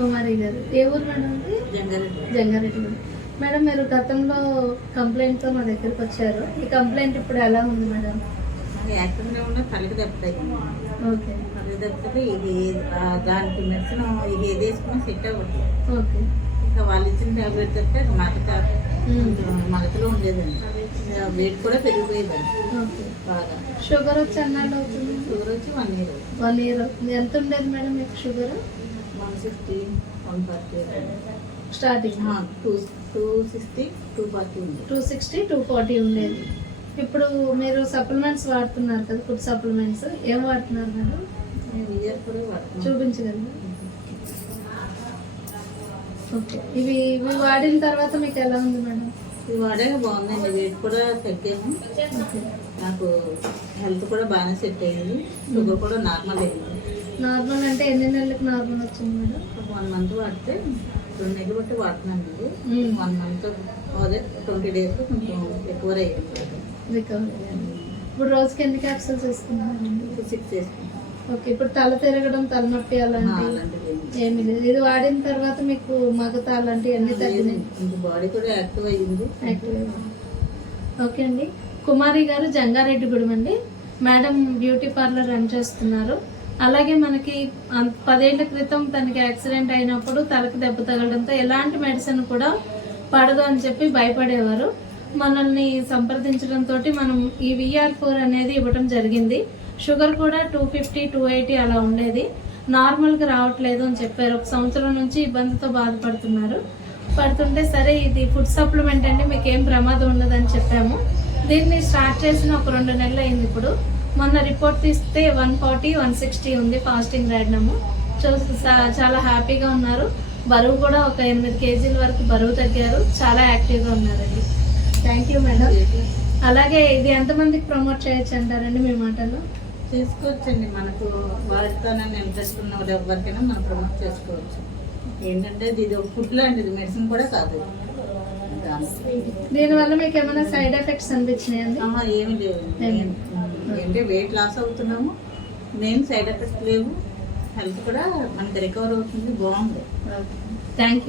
కుమారి గారు ఏ ఊరు madam? Jangareddy. Madam మీరు గతంలో కంప్లైంట్తో మా దగ్గరికి వచ్చారు. ఈ కంప్లైంట్ ఇప్పుడు ఎలా ఉంది మేడం? యాక్టివ్గా ఉన్న తలకి దెబ్బతాయి. ఓకే. తలకి దెబ్బతే ఇది దానికి మెడిసిన్ ఇది ఏది వేసుకున్నా సెట్ అవ్వదు. ఓకే. ఇంకా వాళ్ళు ఇచ్చిన టాబ్లెట్ చెప్తే మగతలో ఉండేదండి. వెయిట్ కూడా పెరిగిపోయేదండి. ఓకే. బాగా షుగర్ వచ్చి అన్నాళ్ళు అవుతుంది? షుగర్ వచ్చి 1 year. 1 year అవుతుంది. ఎంత ఉండేది మేడం మీకు షుగర్? 160, 140 స్టార్టింగ్ 260, 240 ఉంది. 260, 240 ఉండేది. ఇప్పుడు మీరు సప్లిమెంట్స్ వాడుతున్నారు కదా, ఫుడ్ సప్లిమెంట్స్ ఏం వాడుతున్నారు మేడం? చూపించగలరు? ఓకే. ఇవి వాడిన తర్వాత మీకు ఎలా ఉంది మేడం? ఇవి వాడాక బాగుందండి. వెయిట్ కూడా తగ్గాము. నాకు హెల్త్ కూడా బాగానే సెట్ అయ్యింది. షుగర్ కూడా నార్మల్ అయింది. నార్మల్ అంటే ఎన్ని నెలలకు నార్మల్ వచ్చింది మేడం? 1 month వాడితే 2 నెలలు బట్టి వాడుతున్నాను. 1 month అదే 20 days కొంచెం ఎక్కువ అయ్యింది. ఇప్పుడు రోజుకి ఎన్ని క్యాప్సూల్స్ వేసుకున్నారండి? 6 వేసుకున్నాను. ఓకే. ఇప్పుడు తల తిరగడం, తలనొప్పి అలాంటివి ఏమి లేదు. ఇది వాడిన తర్వాత మీకు మగత అలాంటివి అన్ని తగ్గినాయి. బాడీ కూడా యాక్టివ్ అయ్యింది. ఓకే అండి. కుమారి గారు జంగారెడ్డిగూడెం అండి. మేడం బ్యూటీ పార్లర్ రన్ చేస్తున్నారు. అలాగే మనకి 10 ఏళ్ల క్రితం తనకి యాక్సిడెంట్ అయినప్పుడు తలకి దెబ్బ తగలడంతో ఎలాంటి మెడిసిన్ కూడా పడదు అని చెప్పి భయపడేవారు. మనల్ని సంప్రదించడంతో మనం ఈ VR4 అనేది ఇవ్వడం జరిగింది. షుగర్ కూడా 250, 280 అలా ఉండేది. నార్మల్గా రావట్లేదు అని చెప్పారు. 1 సంవత్సరం నుంచి ఇబ్బందితో పడుతుంటే సరే ఇది ఫుడ్ సప్లిమెంట్ అండి, మీకు ఏం ప్రమాదం ఉండదని చెప్పాము. దీన్ని స్టార్ట్ చేసిన ఒక 2 నెలలు అయింది. ఇప్పుడు మొన్న రిపోర్ట్ తీస్తే 140, 160 ఉంది ఫాస్టింగ్ రాడినము. చాలా హ్యాపీగా ఉన్నారు. బరువు కూడా ఒక 8 kg వరకు బరువు తగ్గారు. చాలా యాక్టివ్గా ఉన్నారండి. Thank you madam. అలాగే ఇది ఎంతమందికి ప్రమోట్ చేయొచ్చు అంటారండి మీ మాటల్లో? చేసుకోవచ్చండి. మనకు వాడతానని ఇంట్రెస్ట్ ఉన్న వాళ్ళు ఎవరికైనా మనం ప్రమోట్ చేసుకోవచ్చు. ఏంటంటే ఇది ఒక ఫుడ్ లాంటిది, మెడిసిన్ కూడా కాదు. దీనివల్ల మీకు ఏమైనా సైడ్ ఎఫెక్ట్స్ అనిపించినాయండి? ఏమి లేవు. ఏంటంటే వెయిట్ లాస్ అవుతున్నాము, మెయిన్ సైడ్ ఎఫెక్ట్స్ లేవు. హెల్త్ కూడా మనకి రికవర్ అవుతుంది. బాగుంది. Thank you.